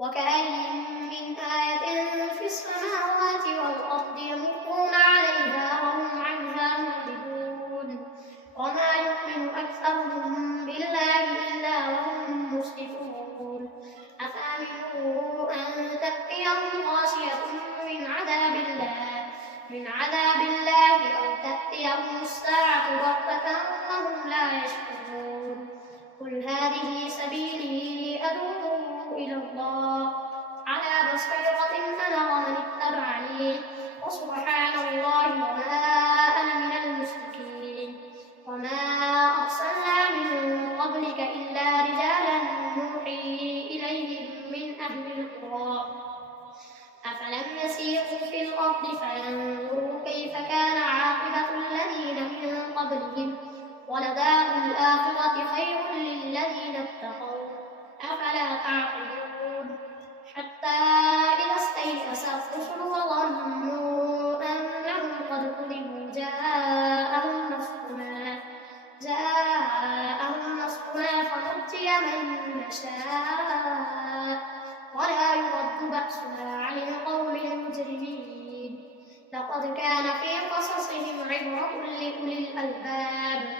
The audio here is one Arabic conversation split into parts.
وكأين من آية في السماوات والأرض يمرون عليها وهم عنها معرضون وما يؤمن أكثرهم بالله إلا وهم مشركون أفأمنوا أن تأتيهم غاشية من عذاب الله أو تأتيهم الساعة بغتة وهم لا يشعرون قل هذه سبيلي أدعو إلى الله على بصيرة أنا ومن اتبعني وسبحان الله وما أنا من المشركين وما أرسلنا من قبلك إلا رجالا نوحي إليهم من أهل القرى أفلم يسيروا في الأرض فينظروا كيف كان عاقبة الذين من قبلهم ولدار الآخرة خير للذين اتقوا أفلا تعقلون حتى إذا استيأس الرسل وظنوا أنهم قد كذبوا جاءهم نصرنا فنجي من نشاء ولا يرد بأسنا عن القوم المجرمين لقد كان في قصصهم عبرة لأولي الألباب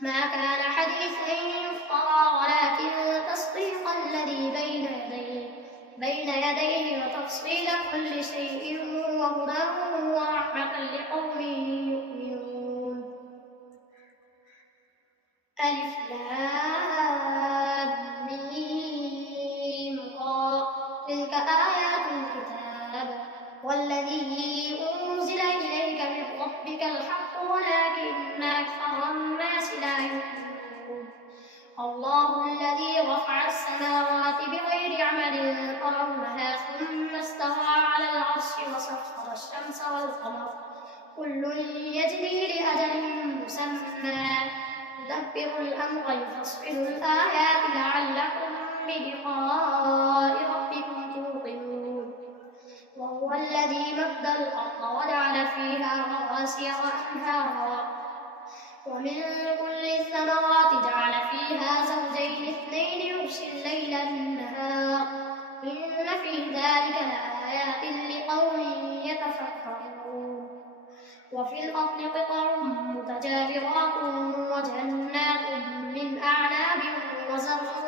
ما كان حديثا يفترى ولكن تصديق الذي بين يديه وتفصيل كل شيء وهدى ورحمة لقوم يؤمنون ألف لام ميم تلك آيات الكتاب والذي أنزل إليك من ربك الحق ولكن أكثر الناس لا يؤمنون الله الذي رفع السماوات بغير عمد ترونها ثم استوى على العرش وسخر الشمس والقمر كل يجري لأجل مسمى يدبر الأمر يفصل الآيات لعلكم بلقاء ربكم توقنون وهو الذي مد الأرض وجعل فيها رواسي وأنهارا ومن كل الثمرات جعل فيها زوجين اثنين يغشي الليل النهار إن في ذلك لآيات لقوم يتفكرون وفي الأرض قطع متجاورات وجنات من أعناب وزرع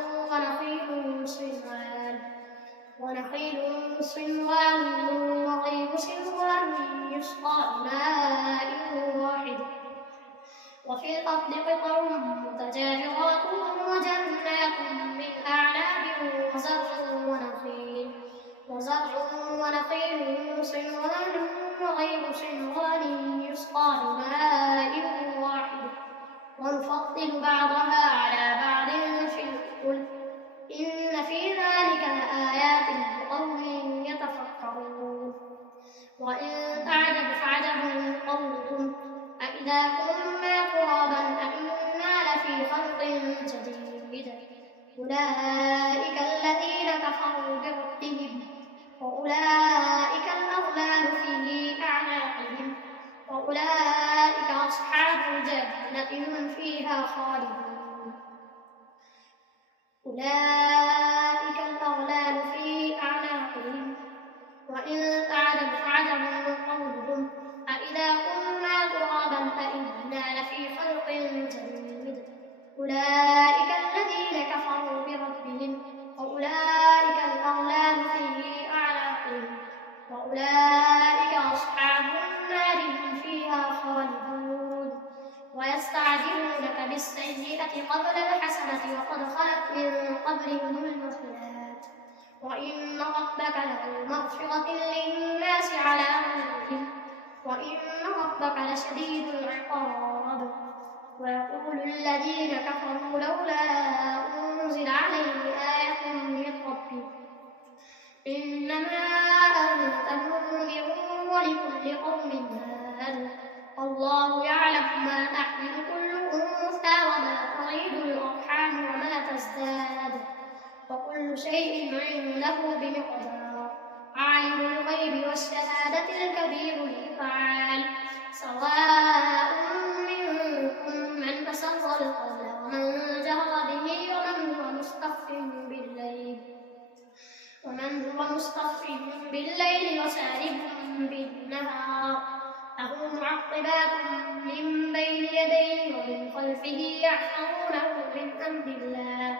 ونخيل صنوان وغير صنوان يسقى بماء واحد وفي الأرض قطع متجاورات وجنات من أعناب ونخيل صنوان وغير صنوان يسقى بماء واحد ونفضل بعضها على بعض في الأكل إن في ذلك لآيات لقوم يتفكرون وإن تعجب فعجب قولهم أإذا كنا ترابا أإنا لفي خلق جديد أولئك الذين كفروا بربهم وأولئك الأغلال في أعناقهم وأولئك أصحاب الجنة هم فيها خالدون أولئك الأغلال في أعناقهم وإن تعجب فعجب قولهم أإذا كنا ترابا أإنا لفي خلق جديد أولئك الذين كفروا بربهم وأولئك الأغلال في أعناقهم وأولئك أصحاب النار هم فيها خالدون ويستعجلونك بالسيئة قبل الحسنة وقد خلت من قبلهم المثلات وإن ربك له مغفرة للناس على ظلمهم وإن ربك لشديد العقاب ويقول الذين كفروا لولا أنزل عليه آية من ربه إنما أنت منذر ولكل قوم هاد الله يعلم ما تحمل كل أنثى وما تغيض الأرحام وما تزداد وكل شيء عنده بمقدار عالم الغيب والشهادة الكبير المتعال سواء منكم من أسر القول ومن جهر به ومن هو مستخف بالليل مصطفٍ بالليل وسارب بالنهار له معقبات من بين يديه ومن خلفه يحفظونه من أمر الله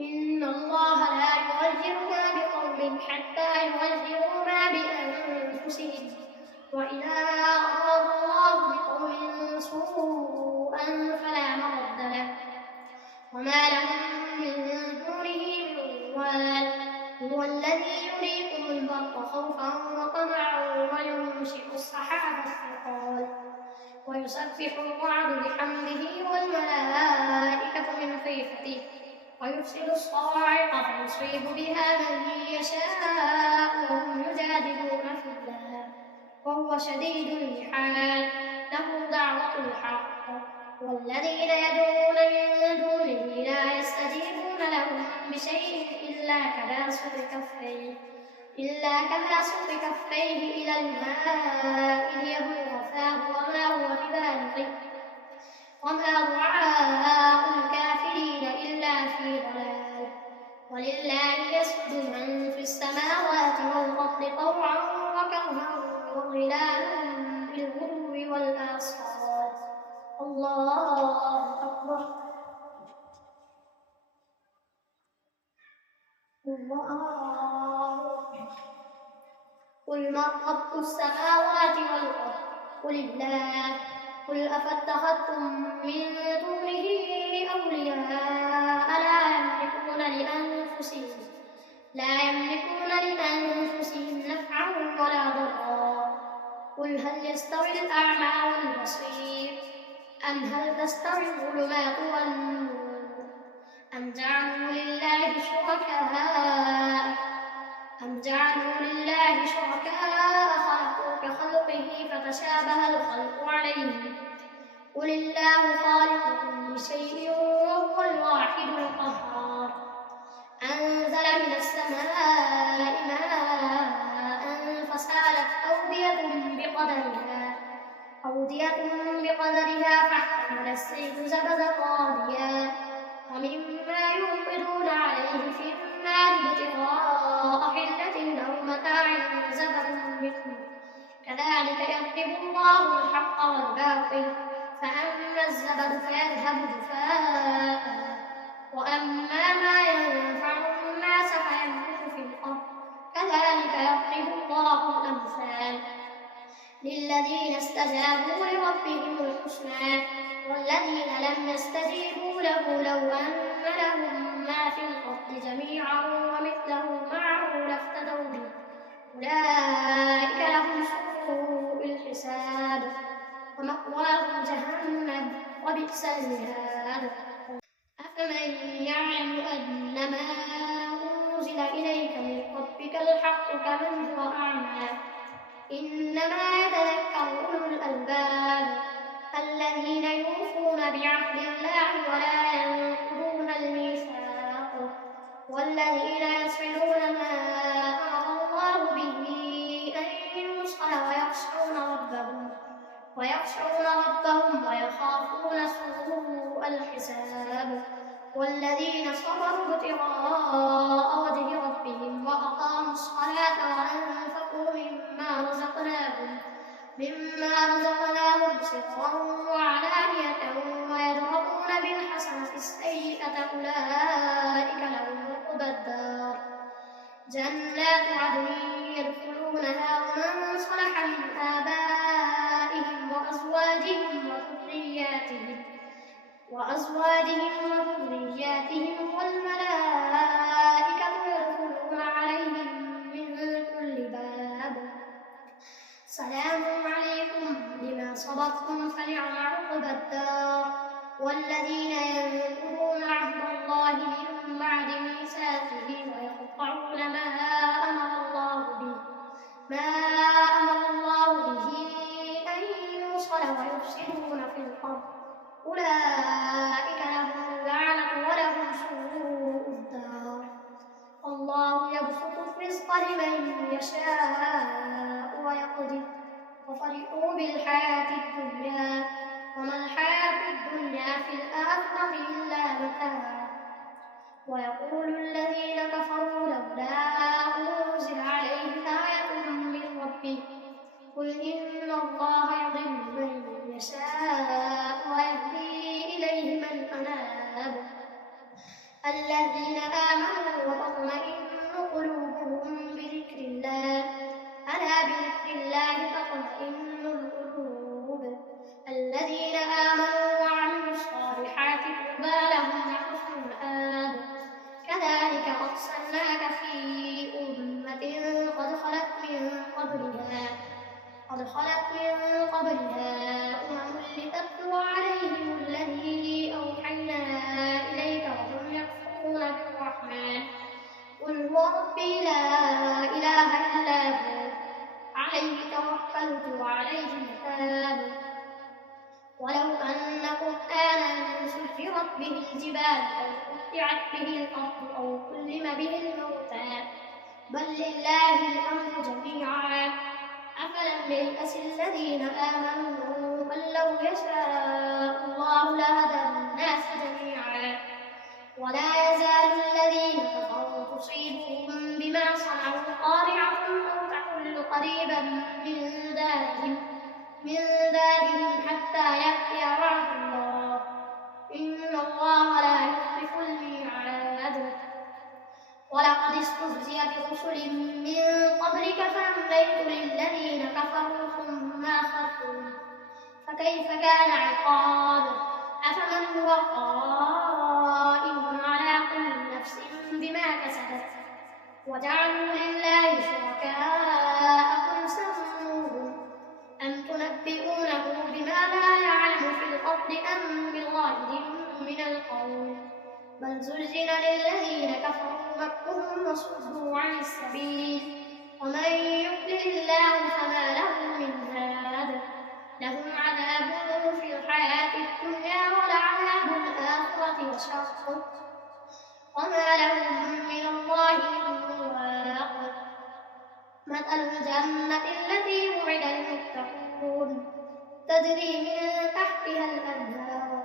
إن الله لا يغير ما بقوم حتى يغيروا ما بأنفسهم وإذا أراد الله بقوم سوءا فلا مرد له وما لهم من دونه من وال هو الذي يريكم البرق خوفا وطمعا وينشئ السحاب الثقال ويسبح الرعد بحمده والملائكة من خيفته ويرسل الصواعق فيصيب بها من يشاء وهم يجادلون في الله وهو شديد المحال له دعوة الحق والذين يدعون من دونه لا يستجيبون لهم بشيء إلا كباسط كفيه إلى الماء ليبلغ فاه وما هو ببالغه وما دعاء الكافرين إلا في ضلال ولله يسجد من في السماوات والأرض طوعا وكرها وظلالهم بالغدو والآصال الله أكبر الله أكبر قل من رب السماوات والأرض قل الله قل أفاتخذتم من دونه أولياء لا يملكون لأنفسهم نفعا ولا ضرا قل هل يستوي الأعمى والبصير أم هل تستوي الظلمات والنور أم جعلوا لله شركاء خلقوا كخلقه فتشابه الخلق عليهم قل الله خالق كل شيء وهو الواحد القهار أنزل من السماء ماء فسالت أودية بقدرها فاحتمل السيل زبدا رابيا ومما يوقدون عليه في النار ابتغاء حلة أو متاع زبد مثله كذلك يضرب الله الحق والباطل فأما الزبد فيذهب جفاء وأما ما ينفع الناس فيمكث في الأرض كذلك يضرب الله الأمثال للذين استجابوا لربهم الحسنى والذين لم يستجيبوا له لو أن لهم ما في الأرض جميعا ومثله معه لافتدوا به أولئك لهم سوء الحساب ومأواهم جهنم وبئس المهاد أفمن يعلم أنما أنزل إليك من ربك الحق كمن هو أعمى إنما يتذكر أولو الألباب الذين يوفون بعهد الله ولا ينقضون الميثاق والذين يصلون ما أمر الله به أن يوصل ويخشون ربهم ويخافون سوء الحساب والذين صبروا ابتغاء وجه ربهم وأقاموا الصلاة وأنفقوا مما رزقناهم سرا وعلانية ويدرؤون بالحسنة السيئة أولئك لهم عقبى الدار جنات عدن يدخلونها ومن صلح من آبائهم وأزواجهم وذرياتهم والملائكة يدخلون عليهم من كل باب سلام عليكم بما صبرتم فنعم عقبى الدار والذين ينقضون عهد الله من بعد ميثاقه ويقطعون ما أمر الله به أن يوصل ويفسدون في الأرض أولئك لهم اللعنة ولهم سوء الدار الله يبسط الرزق لمن يشاء ويقدر وفرحوا بالحياة الدنيا وما الحياة الدنيا في الآخرة إلا متاع ويقول الذين كفروا لولا ربي لا إله إلا هو عليه توكلت وعليه متاب. ولو أن قرآنا سيرت به الجبال أو قطعت به الأرض أو كلم به الموتى بل لله الأمر جميعا أفلم ييأس الذين آمنوا أن لو يشاء الله لهدى الناس جميعا ولا يزال الذين كفروا تصيبهم بما صنعوا قارعة أو تحل قريبا من دارهم حتى يأتي وعد الله إن الله لا يخلف الميعاد. ولقد استهزئ برسل من قبلك فأمليت للذين كفروا ثم أخذتهم فكيف كان عقاب. أفمن هو قائم على كل نفس بما كسبت وجعلوا لله شركاء قل سموهم أم تنبئونه بما لا يعلم في الأرض أم بظاهر من القول بل زين للذين كفروا مكرهم وصدوا عن السبيل ومن يضلل الله فما له من هاد. لهم عذاب في الحياة الدنيا ولعذاب الآخرة أشق وما لهم من الله من واق. مثل الجنة التي وعد المتقون تجري من تحتها الأنهار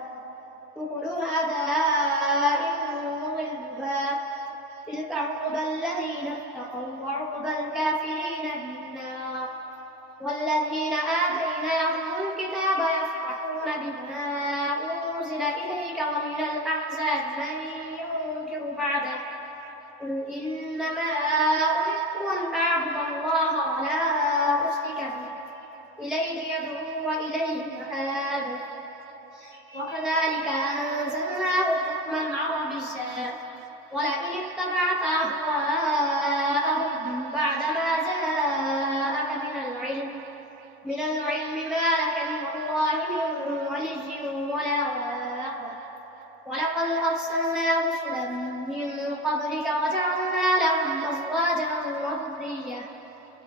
أكلها دائم وظلها تلك عقبى الذين اتقوا وعقبى الكافرين النار. والذين آتيناهم الكتاب يفرحون بما أنزل إليك ومن الأحزاب من ينكر بعده قل إنما أمرت أن أعبد الله ولا أشرك به إليه يدعو وإليه مآب. وكذلك أنزلناه حكما عربيا ولئن اتبعت أهواءهم بعدما جاءك من العلم ما لك من الله من ولي ولا واق. ولقد أرسلنا رسلا من قبلك وجعلنا لهم أزواجا وذرية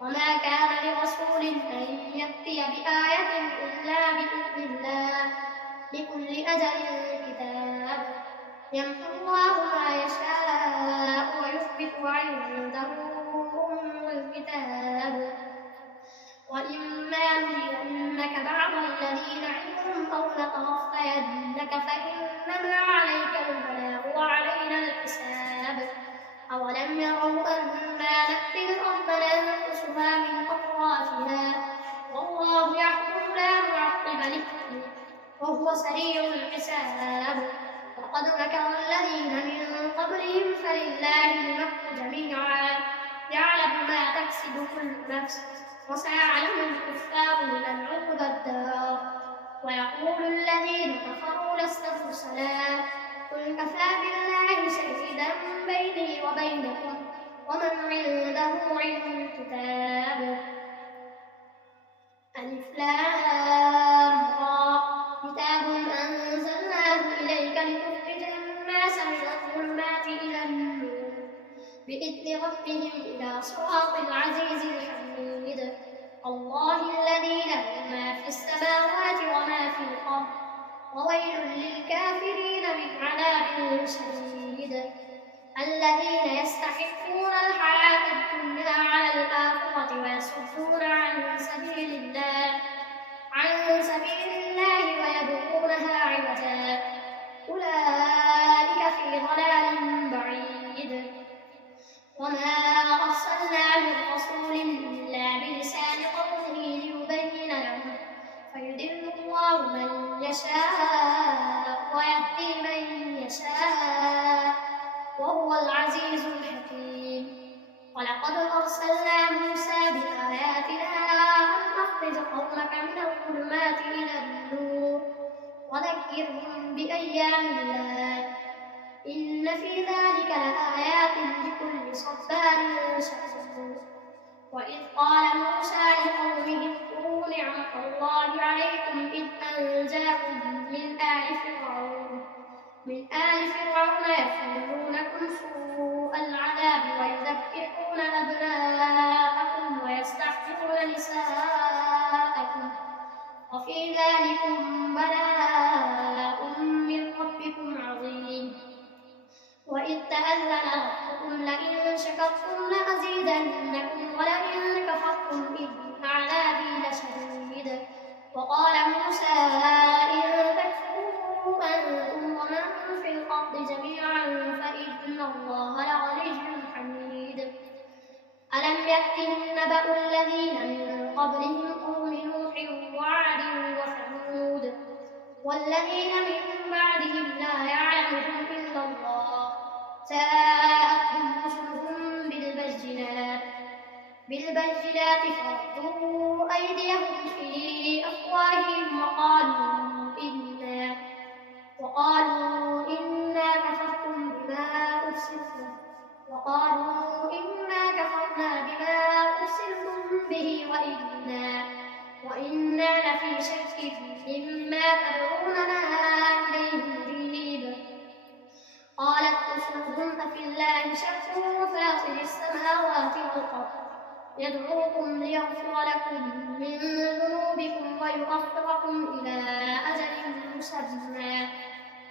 وما كان لرسول أن يأتي بآية إلا بإذن الله لكل أجل كتاب يمحو الله ما يشاء ويثبت وعنده أم الكتاب. وإما نرينك بعض الذي نعدهم أو نتوفينك فإنما عليك البلاغ وعلينا الحساب. أولم يروا أنا نأتي الأرض ننقصها من أطرافها والله يحكم لا معقب لحكمه وهو سريع الحساب. وقد مكر الذين من قبلهم فلله المكر جميعا يعلم ما تكسب كل نفس وسيعلم الكفار لمن عقبى الدار. ويقول الذين كفروا لست مرسلا قل كفى بالله شهيدا بيني وبينكم ومن عنده علم الكتاب. ألف لام را كتاب أنزلناه إليك لتخرج الناس من الظلمات إلى النور بإذن ربهم إلى صراط العزيز الحميد. الله الذي له ما في السماوات وما في الأرض وويل للكافرين من عذاب شديد. الذين يستحقون الحياة الدنيا على الآخرة ويصدون عن سبيل الله ويبغونها عوجا أولئك في ضلال بعيد. وما أرسلنا من رسول إلا بلسان قومه ليبين لهم فيضل الله من يشاء ويهدي من يشاء وهو العزيز الحكيم. ولقد أرسلنا موسى بآياتنا أن أخرج قومك من الظلمات إلى النور وذكرهم بأيام الله إن في ذلك لآيات لكل صبار شكور. وإذ قال موسى لقومه اذكروا نعمة الله عليكم إذ أنجاكم من آل فرعون يسومونكم سوء العذاب ويذبحون شكرتم لأزيدنكم ولئن كفرتم إن عذابي لشديد. وقال موسى إن تكفروا أنتم ومن في الأرض جميعا فإن الله لغني حميد. ألم يأتهم نبأ الذين من قبلهم قوم نوح وعاد وثمود والذين من بعدهم لا يعلمهم إلا الله جاءتهم رسلهم بالبينات فردوا أيديهم في أفواههم وقالوا إنا كفرنا بما أرسلتم به وإنا لفي شك مما تدعوننا إليه مريب. قالت رسلهم أفي الله شك فاطر السماوات والأرض يدعوكم ليغفر لكم من ذنوبكم ويؤخركم إلى أجل مسمى.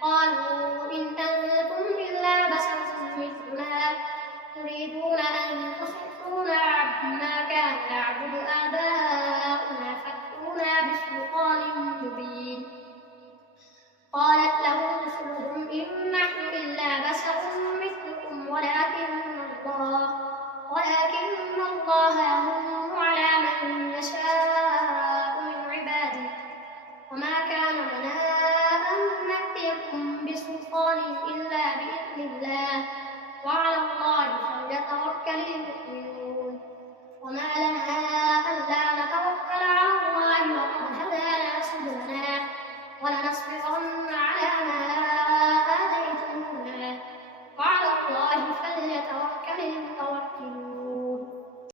قالوا إن أنتم إلا بشر مثلنا تريدون أن تصدونا عما كان يعبد آباؤنا فأتونا بسلطان مبين. قالت لهم رسلهم إن نحن إلا بشر مثلكم ولكن الله يمن على من يشاء من عباده وما كان لنا أن نأتيكم بسلطان إلا بإذن الله وعلى الله فليتوكل المؤمنون.